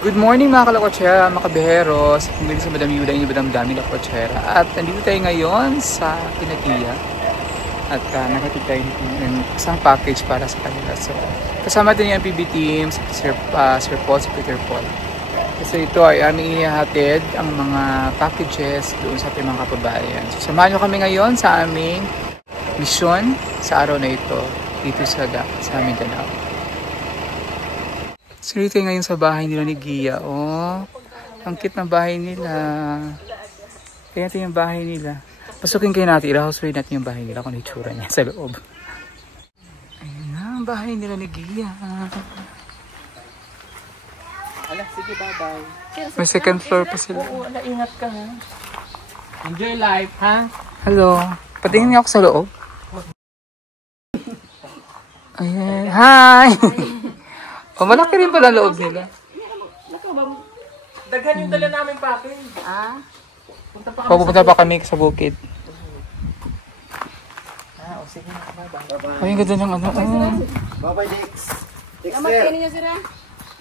Good morning mga kalakotsera, mga kabeheros. Pumili sa Madam Yuda, inyo Madam Dami Lakotsera. At nandito tayo ngayon sa Pinatia. At nakatid tayo ng isang package para sa kanila. So, kasama din yung MPB team, Sir Paul, si Peter Paul. Kasi ito ay aming inihatid ang mga packages doon sa ating mga kababayan. So, samahan nyo kami ngayon sa aming misyon sa araw na ito dito sa Mindanao. So, dito ngayon sa bahay nila ni Gia. Oh, ang cute ng bahay nila. Kaya ito yung bahay nila. Pasukin kayo natin. I-house natin yung bahay nila kung ano itsura niya sa loob. Ayan na, ang bahay nila ni Gia. Ala, sige, bye-bye. May second floor pa sila. Oo, ala, ingat ka, ha? Enjoy life, ha? Hello. Patingin nga ako sa loob. Ayan. Hi! Oh, malaki rin pala loob nila. Daghan yung dala namin package. Ah? Pupunta pa kami sa bukid. Ah, o sige na. Bye-bye. Ay, ang ganda ng ano. Bye-bye, Dex. Dexter. Namatay niyo sila.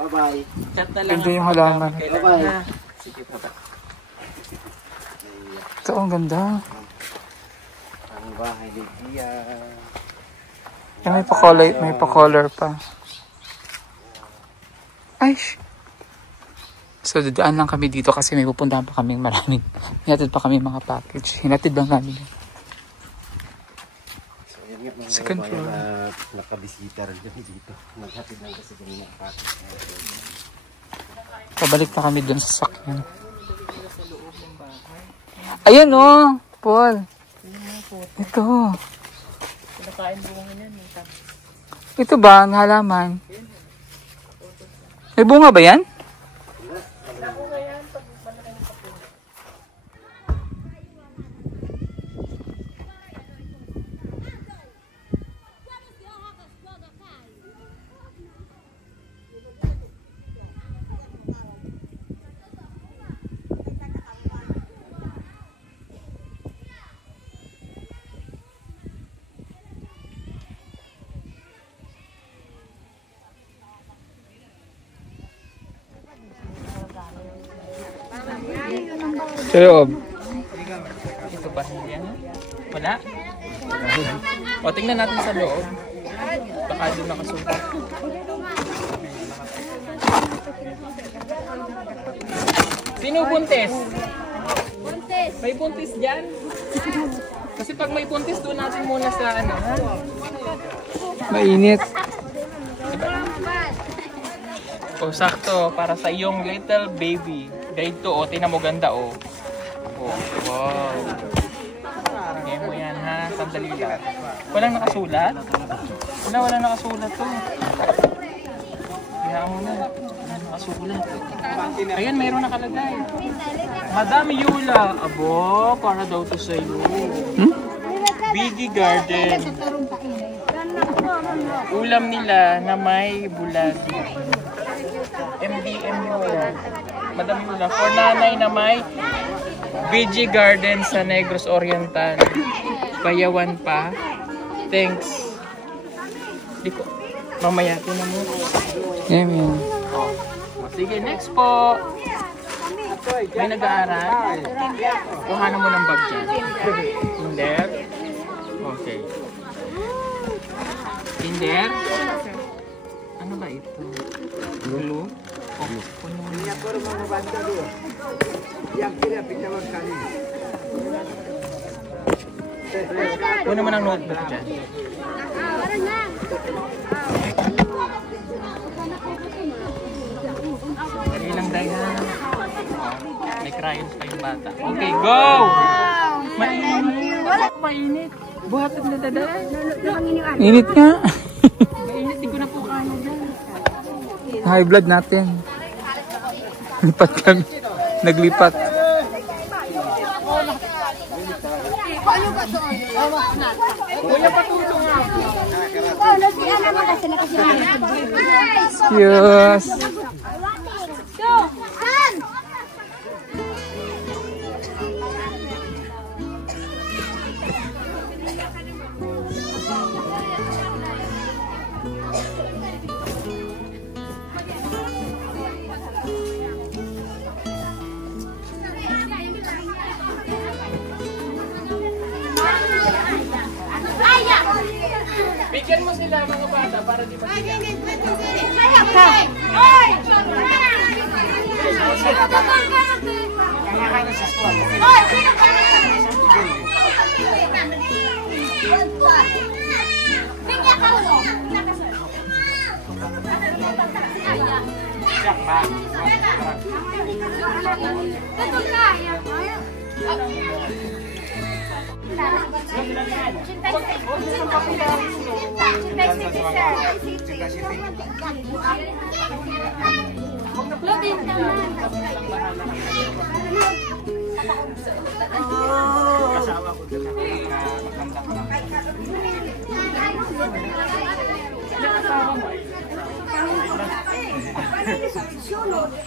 Bye-bye. Chat na lang. Ganda yung halaman. Bye-bye. Sige, bye-bye. Ito, ang ganda. Ang bahay ni Gia. Yan, may pa-color pa. Ay, so, dadaan lang kami dito kasi may pupuntahan pa kaming maraming. Hinatid pa kami mga package. Hinatid lang namin. So, yan nga mga Second kabayan floor. na nakabisita rin kami dito. Naghatid lang kasi kami ng package. Pabalik na kami dun sa sakyan. Ayan o, Paul. Ito. Pinakain bunga niyan. Ito ba ang halaman? May bunga ba yan? Sa loob. Ito ba yan? Wala? O, tingnan natin sa loob. Baka doon nakasulat. Sino buntis? Buntis. May buntis dyan? Kasi pag may buntis, doon natin muna sa ano, ha? Mainit. O, sakto. Para sa iyong little baby. Grade 2, o. Tingnan mo ganda, o. Oh, wow. Kaya mo yan, ha? Sandali lang. Walang nakasulat? Wala nakasulat to. Kaya mo na. Wala nakasulat. Ayan, mayroon nakalagay. Madam Yula. Abo, para daw to sa'yo. Biggie Garden. Ulam nila na may bulag. MDM Yula. Madam Yula. For nanay na may Biggie Garden sa Negros Oriental. Bayawan pa. Thanks. Di ko. Mamaya na mo. Yan, yan. Sige, next po. May nag-aaral. Kuhanan mo ng bag dyan. Tinder. Okay. Tinder. Ano ba ito? Glue? Oh, puno niya. Kunin mo ng notebook dyan. Dali lang dahil ha. May crayons pa yung bata. Okay, go! Mainit. Mainit. Buhatid na dadaan. Init nga. Mainit, di ko na po kaya dyan. High blood natin. Lipat kami. Naglipat. Kuya, patulong nga. Yes. Bigyan mo sila mga bata para di mag-iyak.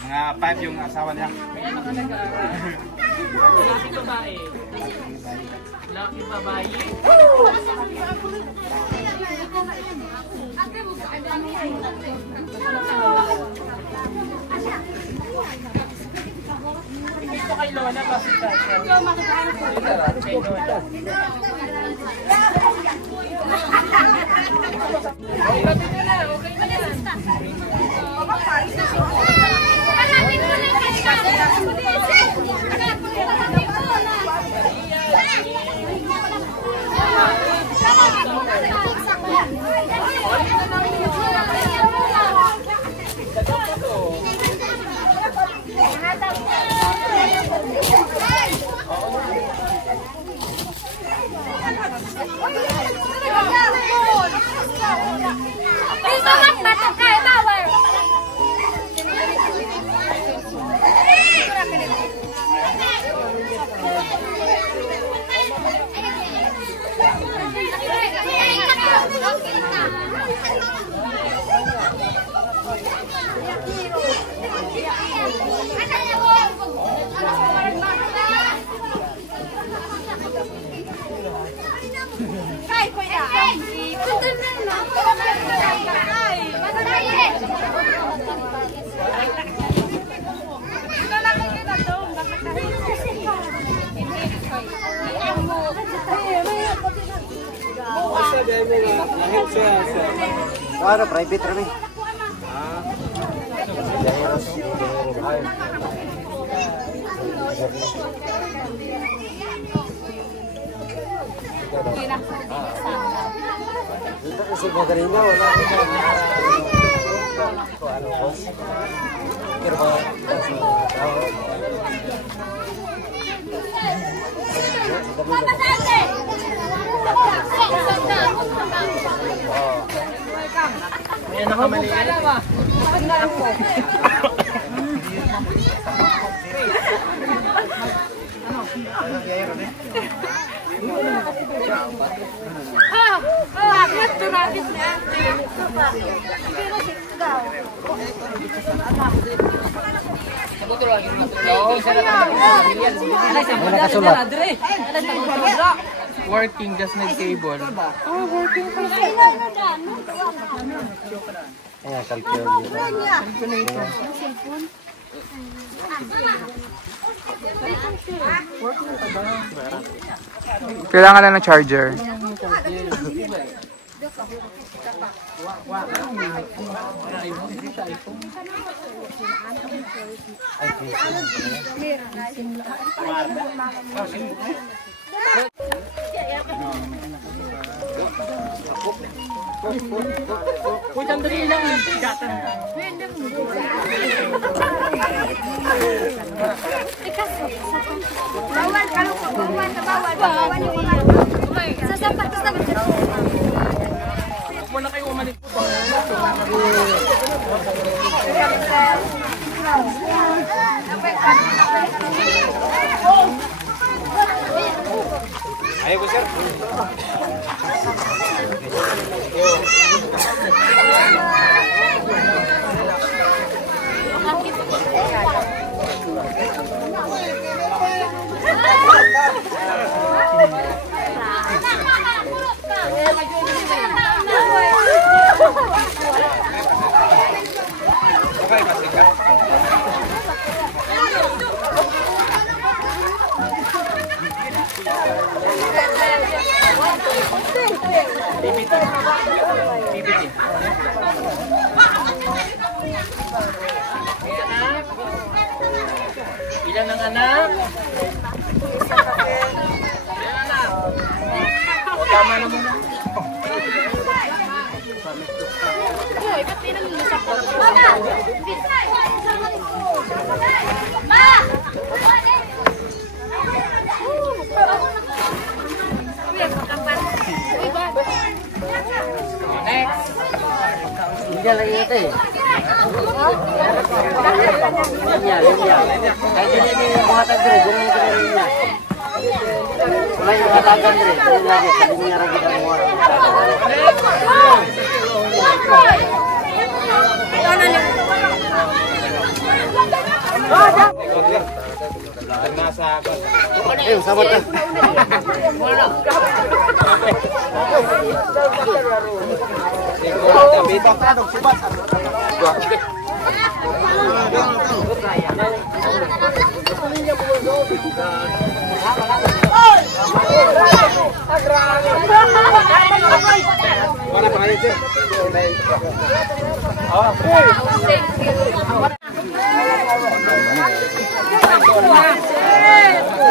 Mga 5 yung asawa niya. May anak ka nag-aaral. Laki babae. Laki babae. Dito kay Lola kasi tayo. Kay Lola. Okay na na. Okay na na. Ano, private rami. Dito kasi mo kanina, wala akong ano, boss. Pero ba, kasi May anak ka maliit. Working gas na cable. Oh, working pa. kaya calculator. Kailangan lang ng charger. Uy, sandali lang. Gatan. Bawal, kalau bawal yung mga. Sasapat. Huwag mo na kayo umalit po. Ayo, Bu Sir. Okay, masih ka. Ilan ang anak? O, tama na muna. Next. Linya lagi ito eh. Linya. Kahit hindi niya buhatan dito, gumamit ito ng linya. Wala yung buhatan dito, sabi lagi, sabi niya lagi ng buhatan. Eh, sabar ka.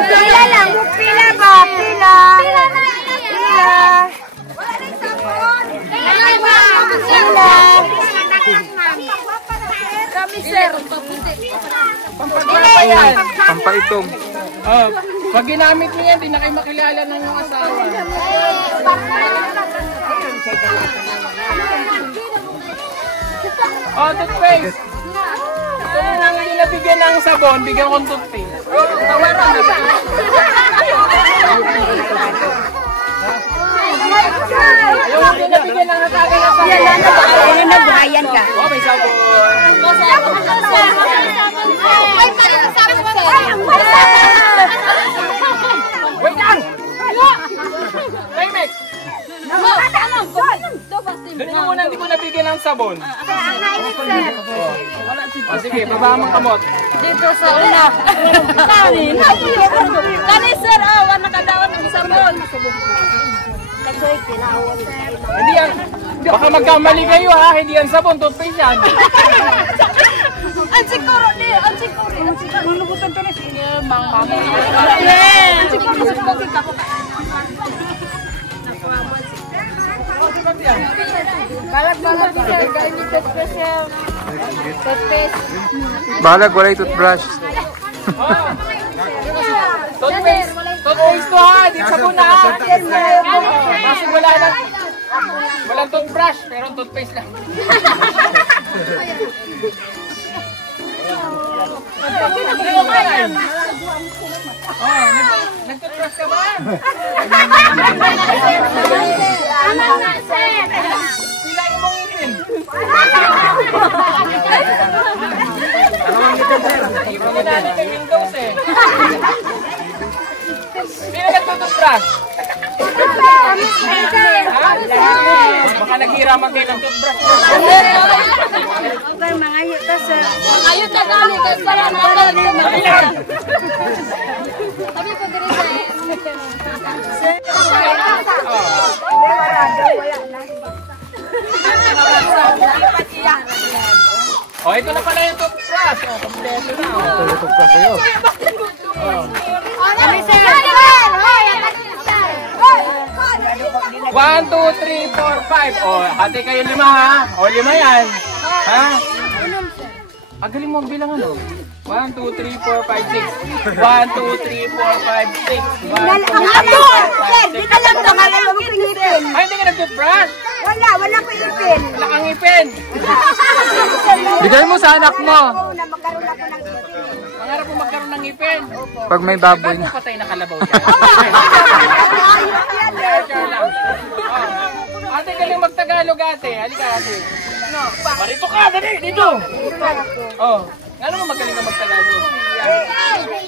Pila lang, pila ba? Pila. Kami sir. Pampaitong. Oh, pag ginamit mo yan, di na kayo makilala ng yung asawa. Oh, toothpaste. Kung nang hindi nabigyan ng sabon, bigyan kong toothpaste. Ayaw hindi nabigyan ng natagal na sabon. Yan na, nagbahayan ka. Oh, may sabon. Wait lang! Timing! Doon mo muna, hindi ko nabigyan ng sabon. Oh, sige, baba mong kamot. Dito sa una. Kani sir, awan nakadawan ng sabon. Hindi yan. Baka magkamali kayo ha, hindi yan sabon, toothpaste yan. Ang siguro ni, ang siguro. Manugutan to ni. Mga balag sir, kaya ni toothpaste. Balag, wala yung toothbrush. Toothpaste. Toothpaste to ha, di sabon na ha. Kasi walang toothbrush, pero toothpaste lang. Nag-toothbrush ka ba? Pila yung mong ngipin. Ipon na natin kay Windows eh. Sino nag-toothbrush? Baka naghiraman kayo ng toothbrush. Mangayo ka sir. Mangayo ka kami kasi para naman. Sabi ko diri sir. Oh, ito na pala yung toothbrush. Oh, kompleto na. Ito yung toothbrush kayo. Kami sir. 1, 2, 3, 4, 5. Oh, hati kayo 5 ha. O, 5 yan. Ha? Ang galing mo magbilang ano? 1, 2, 3, 4, 5, 6. 1, 2, 3, 4, 5, 6. 1, 2, 3, 4, 5, 6. Dito lang ka nga mo ipin. Ay, hindi ka nag-toothbrush. Wala ko ipin. Wala kang ipin. Bigay mo sa anak mo. Na magkaroon ako ng Pangarap mo magkaroon ng ipin. Pag may baboy Ba't mo na. patay na kalabaw dyan? Share lang. Oh. Ate, galing mag-Tagalog ate. Halika ate. No, marito ka, dali, dito. Oh, ano mo magaling ka mag-Tagalog?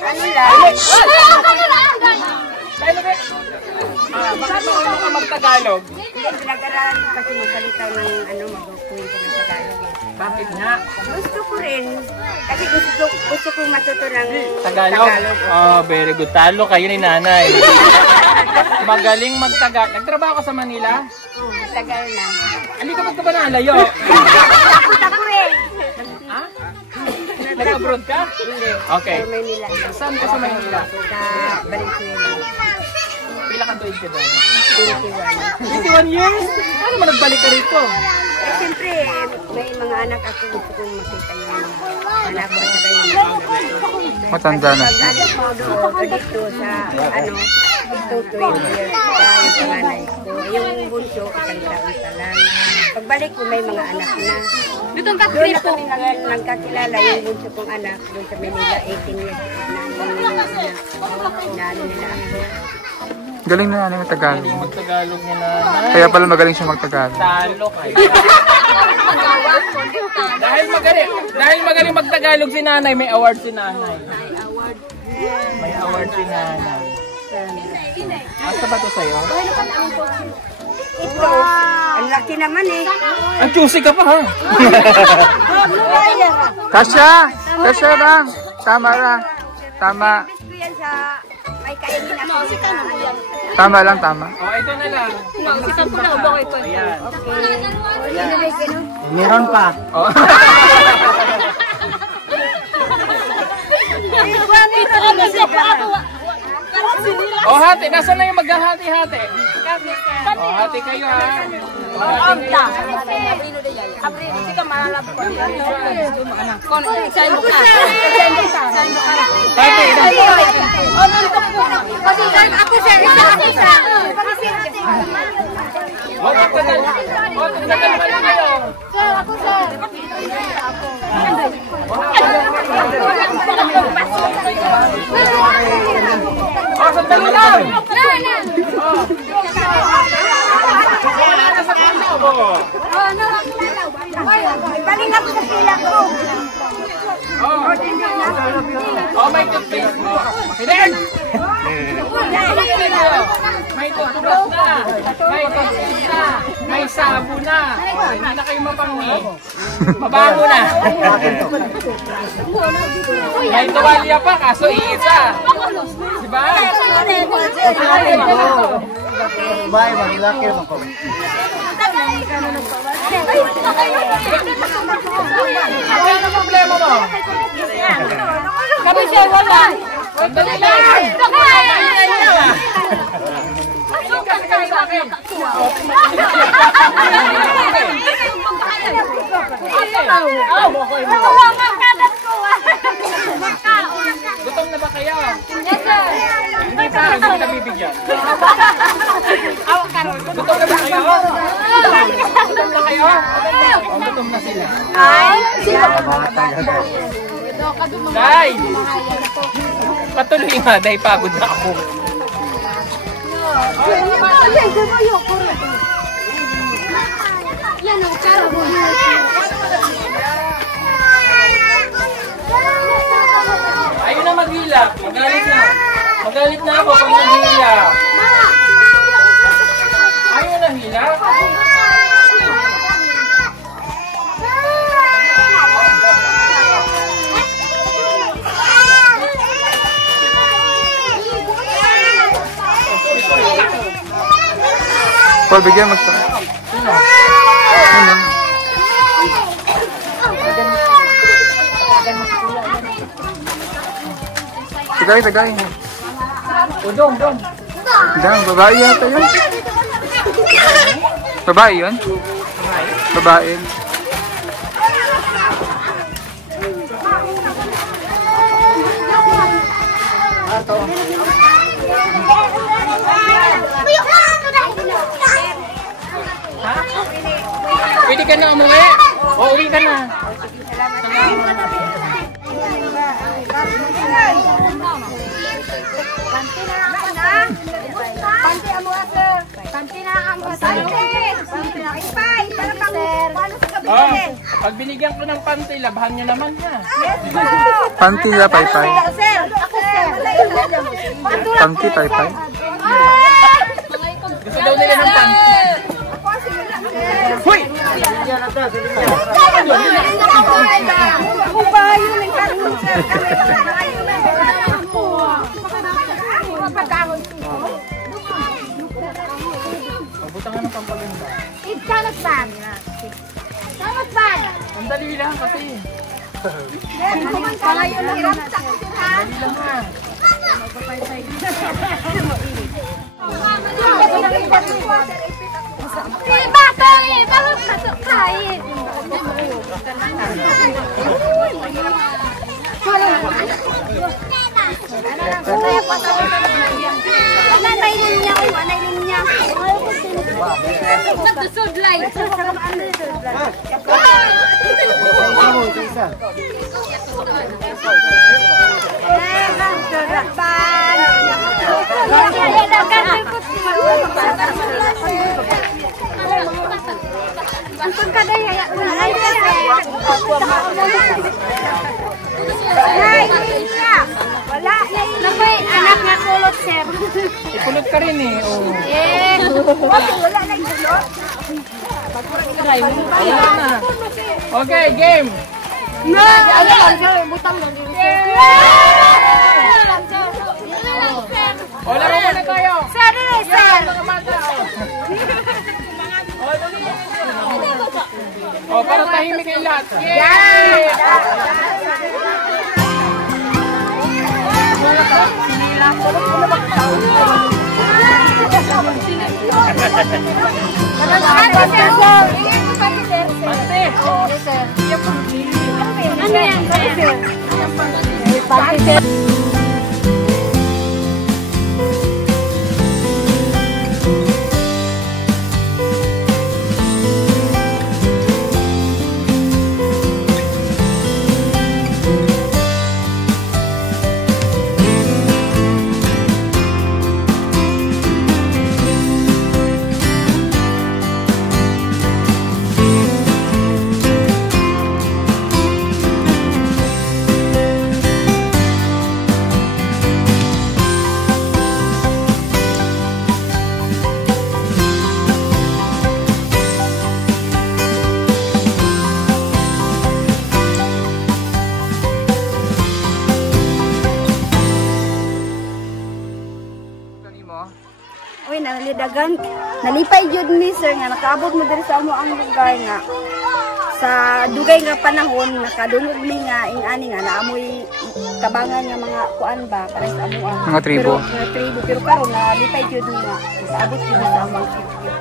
ano lang. Paano ba? Bakit marunong ka mag-Tagalog? Hindi, pinag-aralan ko kasi magsalita ng mag-kwento ng Tagalog eh. Bakit nga? Gusto ko rin. Kasi gusto kong matuto ng Tagalog? Oh, very good. Talo kayo ni nanay. Magaling mag-Tagalog. Nagtrabaho ka sa Manila? Oo, tagal na. Hindi ka ba't ka ba nalayo? Tapos ako eh. Ha? Nag-abroad ka? Hindi. Okay. Sa Maynila. Saan ka sa Manila? Sa Valenzuela. Pila ka tuwid ka doon? 21. 21 years? Ano mo nagbalik ka rito? Eh, siyempre, may mga anak ako. Gusto kong makita yung mga anak ko. Saka yung mga anak. Matanda na. Pag-alis mo doon, o dito sa, itong 12 years pa, yung panganay ko. Yung bunso, isang taon pa lang. Pagbalik ko, may mga anak na. Dito ka Doon na kami nagkakilala yung bunso kong anak, doon sa Manila, 18 years na nila ako. Galing na nanay mag-Tagalog. Hindi mag-Tagalog ni nanay. Kaya pala magaling siya mag-Tagalog. Talo kayo. Dahil magaling mag-Tagalog si nanay, may award si nanay. May award si nanay. Basta ba ito sa'yo? Ito, ang laki naman eh. Ang juicy ka pa ha? Kasya! Kasya lang! Tama lang. Tama. Gusto yan sa may kainin ako. Tama lang, tama. O, ito na lang. Ayan. Meron pa. Oh. Oh, hati. Nasaan na yung maghahati-hati? Oh, hati kayo ha. Oh, sandali lang! Galing ako sa pila ko. Oh, may toothpaste mo. Hilig! May toothbrush na. May toothpaste na. May sabo na. Hindi na kayo mapanghi. Mabago na. May tuwalya pa, kaso iisa. Diba? Bye, maglaki mo ko. Ano yung problema mo? Kami siya wala. Sandali lang! Sukan ka sa akin! Gutom na ba kayo? Hindi pa, hindi kita bibigyan. Gutom na ba kayo? Gutom na kayo? Oh, gutom na sila. Day! Patuloy nga, day pagod na ako. Yan ang cara mo. Ayun na maghilak. Magalit na. Magalit na ako pag naghilak. Ayun na hilak. Paul, bigyan mo siya. Ano? Tagay. Udong. Dang, babae yata yun. Babae yun? Babae. Pwede ka na umuwi? O, uwi ka na. Oh, pag binigyan ko ng panty, labhan nyo naman ha. Panty na, paypay. Panty, paypay. sa linya. Ako ba yun ang karoon, sir? Pabutan ka ng pampalinda. Selamat ban. Selamat ban. Sandali lang kasi. Sandali lang ha. Bakit masuk kain? Anay linya. Nagsusudlay. Ampun ka dahil kaya unay wala. Nakoy, anak nga kulot, sir. Ikulot ka rin eh. Oh. Wala na kulot. Wala na. Okay, game. Ano lang, sir? Butang lang din, sir. O, laro muna tayo. Sir, sir. O, para tahimik kayo lahat. Yay! Ano yan, sir? Uy, nalidagan. Nalipay jud ni sir nga nakaabot mo diri sa amo ang lugar nga. Sa dugay nga panahon nakadungog mi nga ingani nga naamoy kabangan nga mga kuan ba para sa amo ang Mga tribo. pero karon nalipay jud ni nga nakaabot jud sa amo ang sitio.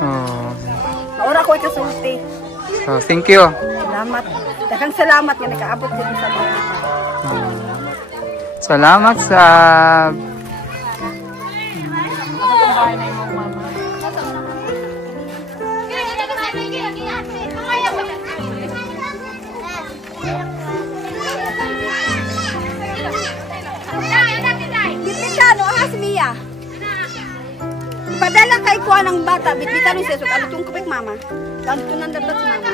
Oh. Maura ko ikasulti. So, thank you. Salamat. Daghang salamat nga nakaabot jud sa mga. Salamat sa Bitbitano, ahas Mia. Padala kay kuha ng bata, bitbitano siya. So, ano itong kupik mama? Tanto nang dapat mama.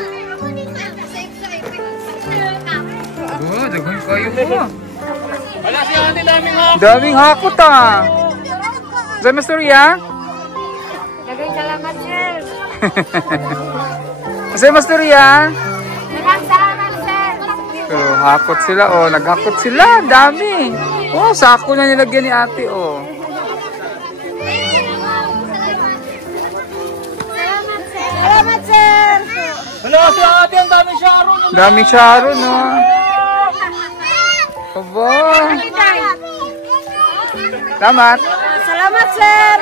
oh, daghan kayo mo. Wala si ate, daming hapon. Daming hakot ah. Sa masturya? Dagang salamat, sir. Sa masturya? Dagang salamat, sir. Oh, hakot sila oh, naghakot sila, dami. Oh, sako na nilagyan ni ate oh. Salamat, sir. Wala si ate, ang daming sharon. Daming sharon oh. Aba. Salamat. Salamat, sir.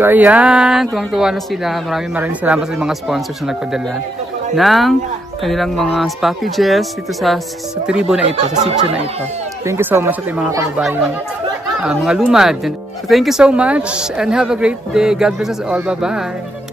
So ayan, tuwang-tuwa na sila. Maraming salamat sa mga sponsors na nagpadala ng kanilang mga packages dito sa tribo na ito, sa sitio na ito. Thank you so much sa ating mga kababayan, mga lumad. So thank you so much and have a great day. God bless us all. Bye-bye.